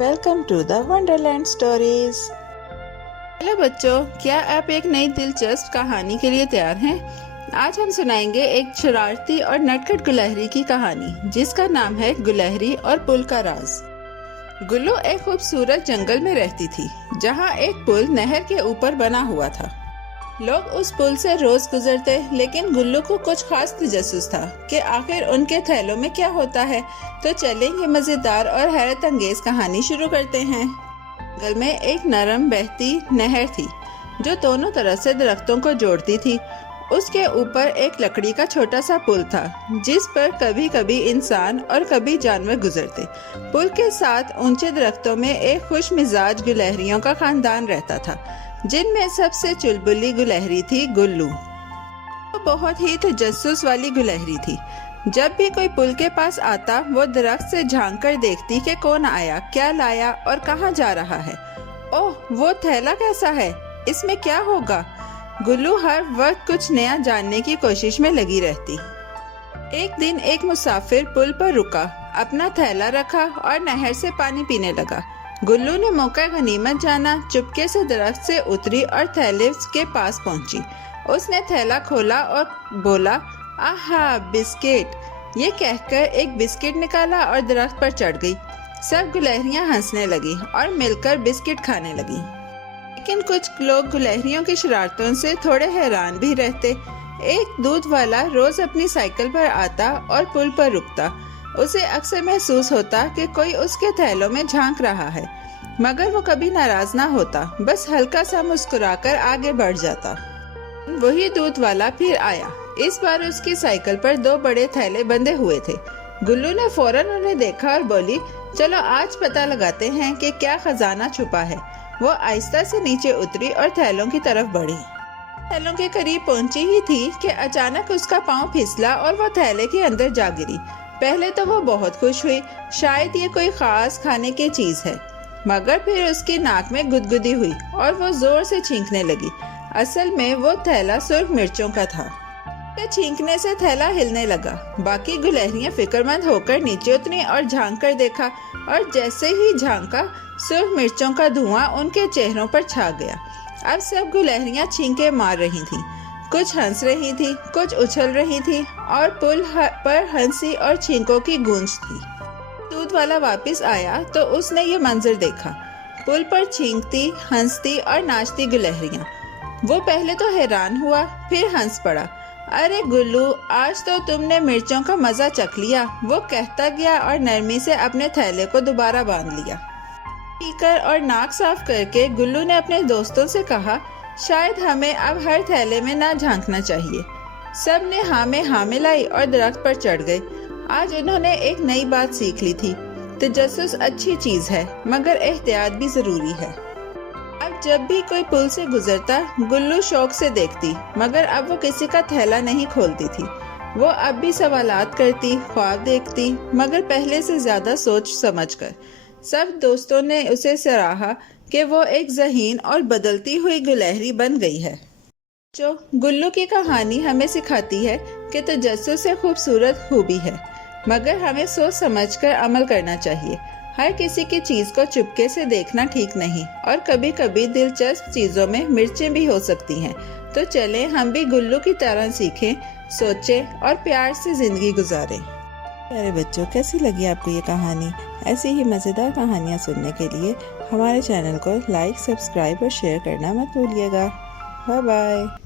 Welcome to the Wonderland Stories. Hello बच्चों, क्या आप एक नई दिलचस्प कहानी के लिए तैयार हैं? आज हम सुनाएंगे एक शरारती और नटखट गुलहरी की कहानी जिसका नाम है गुलहरी और पुल का राज। गुल्लू एक खूबसूरत जंगल में रहती थी जहाँ एक पुल नहर के ऊपर बना हुआ था। लोग उस पुल से रोज गुजरते, लेकिन गुल्लू को कुछ खास तजस्सुस था कि आखिर उनके थैलों में क्या होता है। तो चलेंगे मजेदार और हैरत अंगेज कहानी शुरू करते हैं। जंगल में एक नरम बहती नहर थी जो दोनों तरफ से दरख्तों को जोड़ती थी। उसके ऊपर एक लकड़ी का छोटा सा पुल था जिस पर कभी कभी इंसान और कभी जानवर गुजरते। पुल के साथ ऊंचे दरख्तों में एक खुश मिजाज गुलहरियों का खानदान रहता था, जिनमें सबसे चुलबुली गुलहरी थी गुल्लू। वो बहुत ही तजस्सुस वाली गुलहरी थी। जब भी कोई पुल के पास आता, वो दरख्त से झांक कर देखती कि कौन आया, क्या लाया और कहाँ जा रहा है। ओह, वो थैला कैसा है, इसमें क्या होगा। गुल्लू हर वक्त कुछ नया जानने की कोशिश में लगी रहती। एक दिन एक मुसाफिर पुल पर रुका, अपना थैला रखा और नहर से पानी पीने लगा। गुल्लू ने मौका गनीमत जाना, चुपके से दरख्त से उतरी और थैले के पास पहुंची। उसने थैला खोला और बोला, आहा बिस्किट। ये कहकर एक बिस्किट निकाला और दरख्त पर चढ़ गई। सब गुलहरियां हंसने लगी और मिलकर बिस्किट खाने लगी। लेकिन कुछ लोग गुलहरियों की शरारतों से थोड़े हैरान भी रहते। एक दूध वाला रोज अपनी साइकिल पर आता और पुल पर रुकता। उसे अक्सर महसूस होता कि कोई उसके थैलों में झांक रहा है, मगर वो कभी नाराज ना होता, बस हल्का सा मुस्कुराकर आगे बढ़ जाता। वही दूध वाला फिर आया। इस बार उसकी साइकिल पर दो बड़े थैले बंधे हुए थे। गुल्लू ने फौरन उन्हें देखा और बोली, चलो आज पता लगाते हैं कि क्या खजाना छुपा है। वो आहिस्ता से नीचे उतरी और थैलों की तरफ बढ़ी। थैलों के करीब पहुंची ही थी कि अचानक उसका पाँव फिसला और वो थैले के अंदर जा गिरी। पहले तो वो बहुत खुश हुई, शायद ये कोई खास खाने की चीज है, मगर फिर उसकी नाक में गुदगुदी हुई और वो जोर से छींकने लगी। असल में वो थैला सुर्ख मिर्चों का था। छींकने से थैला हिलने लगा। बाकी गुलहरियां फिक्रमंद होकर नीचे उतरी और झांक कर देखा, और जैसे ही झांका, सुर्ख मिर्चों का धुआं उनके चेहरों पर छा गया। अब सब गुलहरियां छींके मार रही थीं। कुछ हंस रही थी, कुछ उछल रही थी और पुल पर हंसी और छींकों की गूंज थी। दूध वाला वापस आया तो उसने ये मंजर देखा, पुल पर छींकती, हंसती और नाचती गुलहरियां। वो पहले तो हैरान हुआ, फिर हंस पड़ा। अरे गुल्लू, आज तो तुमने मिर्चों का मजा चख लिया, वो कहता गया और नरमी से अपने थैले को दोबारा बांध लिया। पीकर और नाक साफ करके गुल्लू ने अपने दोस्तों से कहा, शायद हमें अब हर थैले में ना झांकना चाहिए। सब ने हाँ में हाँ मिलाई और दरख्त पर चढ़ गए। आज उन्होंने एक नई बात सीख ली थी, तजस्सुस अच्छी चीज है, मगर एहतियात भी जरूरी है। अब जब भी कोई पुल से गुजरता, गुल्लू शौक से देखती, मगर अब वो किसी का थैला नहीं खोलती थी। वो अब भी सवालात करती, ख्वाब देखती, मगर पहले से ज्यादा सोच समझकर। सब दोस्तों ने उसे सराहा कि वो एक ज़हीन और बदलती हुई गुलहरी बन गई है। जो गुल्लू की कहानी हमें सिखाती है कि तजस्सुस से खूबसूरत खूबी है, मगर हमें सोच समझकर अमल करना चाहिए। हर किसी की चीज को चुपके से देखना ठीक नहीं, और कभी कभी दिलचस्प चीजों में मिर्चें भी हो सकती हैं। तो चलें हम भी गुल्लू की तरह सीखें, सोचें और प्यार से जिंदगी गुजारें। प्यारे बच्चों, कैसी लगी आपको ये कहानी? ऐसी ही मज़ेदार कहानियाँ सुनने के लिए हमारे चैनल को लाइक, सब्सक्राइब और शेयर करना मत भूलिएगा। Bye bye.